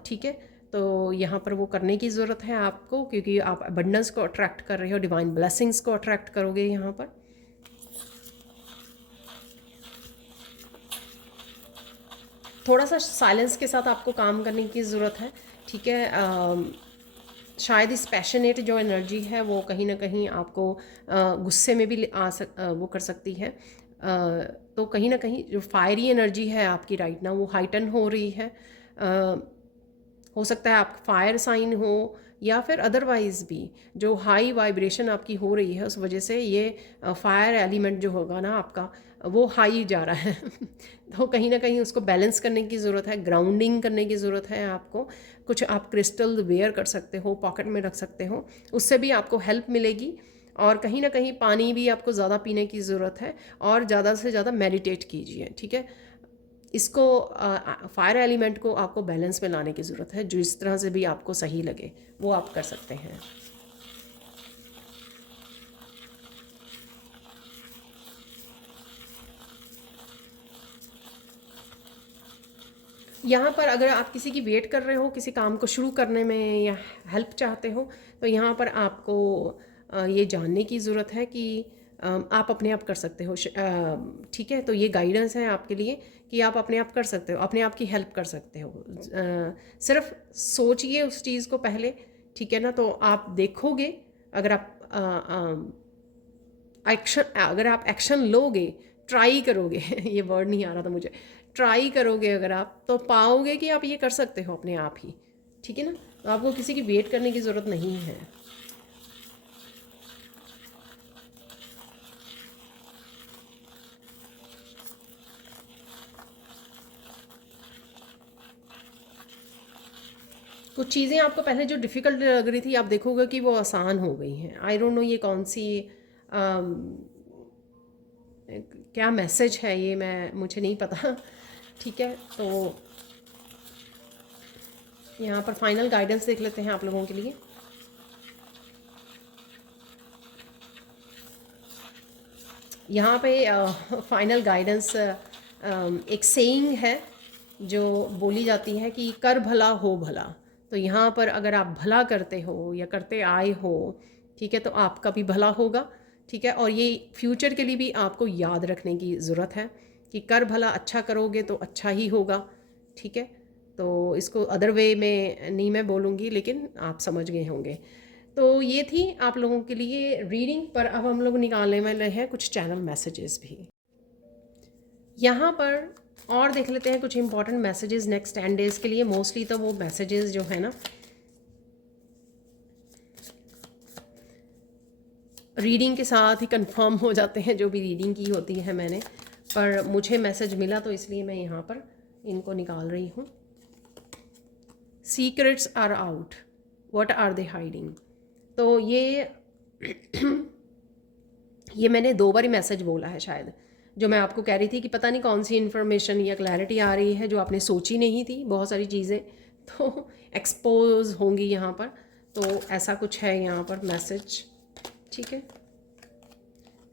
ठीक है। तो यहाँ पर वो करने की ज़रूरत है आपको, क्योंकि आप अबंडेंस को अट्रैक्ट कर रहे हो, डिवाइन ब्लेसिंग्स को अट्रैक्ट करोगे यहाँ पर। थोड़ा सा साइलेंस के साथ आपको काम करने की ज़रूरत है, ठीक है। शायद इस पैशनेट जो एनर्जी है वो कहीं ना कहीं आपको गुस्से में भी वो कर सकती है। तो कहीं ना कहीं जो फायरी एनर्जी है आपकी राइट ना, वो हाइटन हो रही है। हो सकता है आप फायर साइन हो, या फिर अदरवाइज़ भी जो हाई वाइब्रेशन आपकी हो रही है उस वजह से ये फायर एलिमेंट जो होगा ना आपका, वो हाई जा रहा है तो कहीं ना कहीं उसको बैलेंस करने की ज़रूरत है, ग्राउंडिंग करने की ज़रूरत है आपको। कुछ आप क्रिस्टल वेयर कर सकते हो, पॉकेट में रख सकते हो, उससे भी आपको हेल्प मिलेगी। और कहीं ना कहीं पानी भी आपको ज़्यादा पीने की ज़रूरत है, और ज़्यादा से ज़्यादा मेडिटेट कीजिए, ठीक है। इसको फायर एलिमेंट को आपको बैलेंस में लाने की ज़रूरत है, जो इस तरह से भी आपको सही लगे वो आप कर सकते हैं। यहाँ पर अगर आप किसी की वेट कर रहे हो, किसी काम को शुरू करने में या हेल्प चाहते हो, तो यहाँ पर आपको ये जानने की ज़रूरत है कि आप अपने आप कर सकते हो, ठीक है। तो ये गाइडेंस है आपके लिए कि आप अपने आप कर सकते हो, अपने आप की हेल्प कर सकते हो। सिर्फ सोचिए उस चीज़ को पहले, ठीक है ना। तो आप देखोगे, अगर आप अगर आप एक्शन लोगे, ट्राई करोगे ये वर्ड नहीं आ रहा था मुझे, ट्राई करोगे अगर आप, तो पाओगे कि आप ये कर सकते हो अपने आप ही, ठीक है ना। तो आपको किसी की वेट करने की ज़रूरत नहीं है। कुछ चीज़ें आपको पहले जो डिफ़िकल्ट लग रही थी, आप देखोगे कि वो आसान हो गई हैं। आई डोंट नो ये कौन सी क्या मैसेज है, ये मुझे नहीं पता, ठीक है। तो यहाँ पर फाइनल गाइडेंस देख लेते हैं आप लोगों के लिए। यहाँ पे फाइनल गाइडेंस, एक सेइंग है जो बोली जाती है कि कर भला हो भला। तो यहाँ पर अगर आप भला करते हो या करते आए हो, ठीक है, तो आपका भी भला होगा, ठीक है। और ये फ्यूचर के लिए भी आपको याद रखने की ज़रूरत है कि कर भला, अच्छा करोगे तो अच्छा ही होगा, ठीक है। तो इसको अदर वे में नहीं मैं बोलूँगी, लेकिन आप समझ गए होंगे। तो ये थी आप लोगों के लिए रीडिंग। पर अब हम लोग निकालने वाले हैं कुछ चैनल मैसेजेस भी यहाँ पर, और देख लेते हैं कुछ इंपॉर्टेंट मैसेजेस नेक्स्ट 10 डेज़ के लिए। मोस्टली तो वो मैसेजेस जो है ना रीडिंग के साथ ही कंफर्म हो जाते हैं, जो भी रीडिंग की होती है मैंने, पर मुझे मैसेज मिला तो इसलिए मैं यहाँ पर इनको निकाल रही हूँ। Secrets are out, what are they hiding. तो ये मैंने 2 बार मैसेज बोला है शायद, जो मैं आपको कह रही थी कि पता नहीं कौन सी इन्फॉर्मेशन या क्लैरिटी आ रही है जो आपने सोची नहीं थी, बहुत सारी चीज़ें तो एक्सपोज होंगी यहाँ पर। तो ऐसा कुछ है यहाँ पर मैसेज, ठीक है।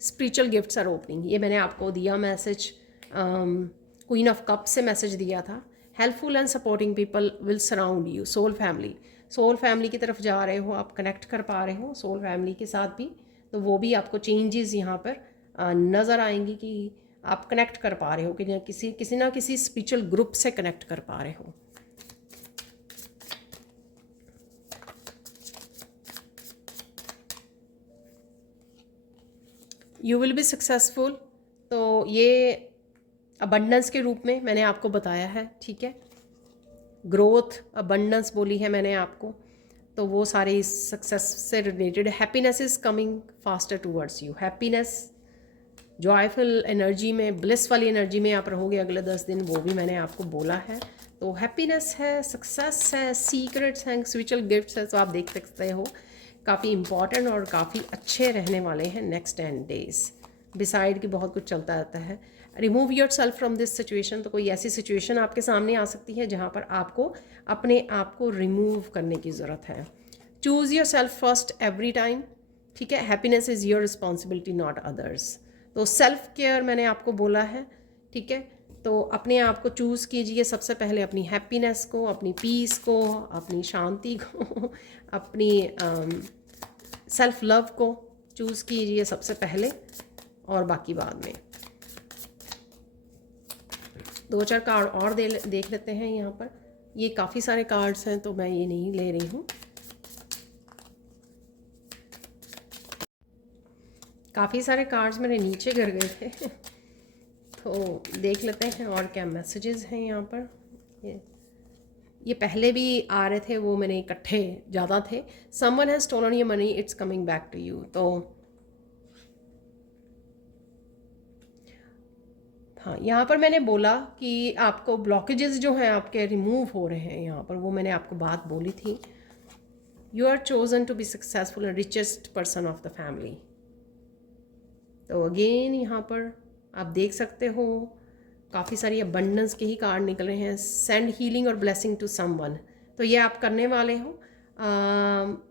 स्पिरिचुअल गिफ्ट्स आर ओपनिंग, ये मैंने आपको दिया मैसेज, क्वीन ऑफ कप से मैसेज दिया था। Helpful and supporting people will surround you, soul family, soul family की तरफ जा रहे हो आप, कनेक्ट कर पा रहे हो सोल फैमिली के साथ भी, तो वो भी आपको चेंजेस यहाँ पर नज़र आएंगी कि आप कनेक्ट कर पा रहे हो कि किसी ना किसी स्पिरिचुअल ग्रुप से कनेक्ट कर पा रहे हो। यू विल बी सक्सेसफुल, तो ये अबंडेंस के रूप में मैंने आपको बताया है, ठीक है। ग्रोथ, अबंडेंस बोली है मैंने आपको, तो वो सारे सक्सेस से related. Happiness is coming faster towards you, happiness, joyful energy में, ब्लिस वाली एनर्जी में आप रहोगे अगले 10 दिन, वो भी मैंने आपको बोला है। तो हैप्पीनेस है, सक्सेस है, सीक्रेट्स हैं, स्पिरिचुअल गिफ्ट्स है, तो आप देख सकते हो काफ़ी इंपॉर्टेंट और काफ़ी अच्छे रहने वाले हैं नेक्स्ट 10 डेज। बिसाइड कि बहुत कुछ चलता रहता है। Remove your self from this situation, तो कोई ऐसी सिचुएशन आपके सामने आ सकती है जहाँ पर आपको अपने आप को रिमूव करने की ज़रूरत है। Choose your self first every time, ठीक है। Happiness is your responsibility not others, तो सेल्फ केयर मैंने आपको बोला है, ठीक है। तो अपने आप को चूज़ कीजिए सबसे पहले, अपनी हैप्पीनेस को, अपनी पीस को, अपनी शांति को, अपनी सेल्फ लव को चूज़ कीजिए सबसे पहले, और बाकी बाद में। 2-4 कार्ड और देख लेते हैं यहाँ पर। ये काफ़ी सारे कार्ड्स हैं तो मैं ये नहीं ले रही हूँ, काफ़ी सारे कार्ड्स मेरे नीचे गिर गए थे तो देख लेते हैं और क्या मैसेजेस हैं यहाँ पर। ये पहले भी आ रहे थे, वो मैंने इकट्ठे ज़्यादा थे। Someone has stolen your money, it's coming back to you, तो हाँ, यहाँ पर मैंने बोला कि आपको ब्लॉकेजेस जो हैं आपके रिमूव हो रहे हैं यहाँ पर, वो मैंने आपको बात बोली थी। You are chosen to be successful and richest person of the family, तो अगेन यहाँ पर आप देख सकते हो काफ़ी सारी अबंडेंस के ही कार्ड निकल रहे हैं। सेंड हीलिंग और ब्लेसिंग टू समवन, तो ये आप करने वाले हो।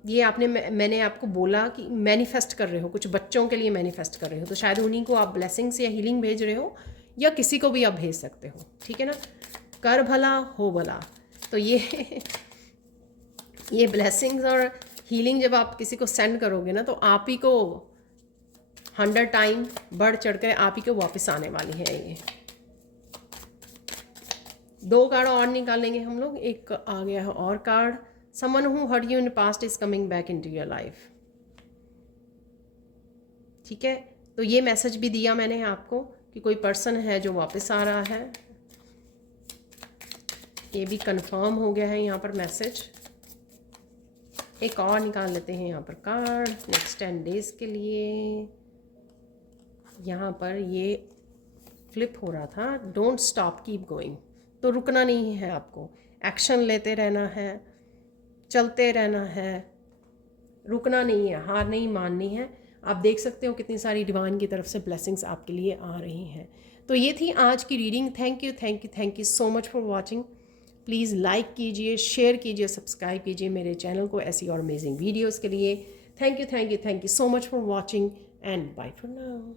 ये आपने मैंने आपको बोला कि मैनिफेस्ट कर रहे हो, कुछ बच्चों के लिए मैनिफेस्ट कर रहे हो, तो शायद उन्हीं को आप ब्लेसिंग्स या हीलिंग भेज रहे हो, या किसी को भी आप भेज सकते हो, ठीक है ना। कर भला हो भला, तो ये ब्लेसिंग्स और हीलिंग जब आप किसी को सेंड करोगे ना, तो आप ही को 100 टाइम बढ़ चढ़ कर आप ही को वापस आने वाली है। ये 2 कार्ड और निकालेंगे हम लोग। एक आ गया है और card, someone who hurt you in past is coming back into your life, ठीक है। तो ये मैसेज भी दिया मैंने आपको कि कोई पर्सन है जो वापस आ रहा है, ये भी कंफर्म हो गया है यहाँ पर मैसेज। एक और निकाल लेते हैं यहाँ पर कार्ड नेक्स्ट 10 डेज के लिए। यहाँ पर ये फ्लिप हो रहा था, डोंट स्टॉप कीप गोइंग, तो रुकना नहीं है आपको, एक्शन लेते रहना है, चलते रहना है, रुकना नहीं है, हार नहीं माननी है। आप देख सकते हो कितनी सारी डिवाइन की तरफ से ब्लेसिंग्स आपके लिए आ रही हैं। तो ये थी आज की reading. Thank you so much for watching. Please like कीजिए, शेयर कीजिए, सब्सक्राइब कीजिए मेरे चैनल को ऐसी और अमेजिंग वीडियोज़ के लिए। Thank you so much for watching and bye for now.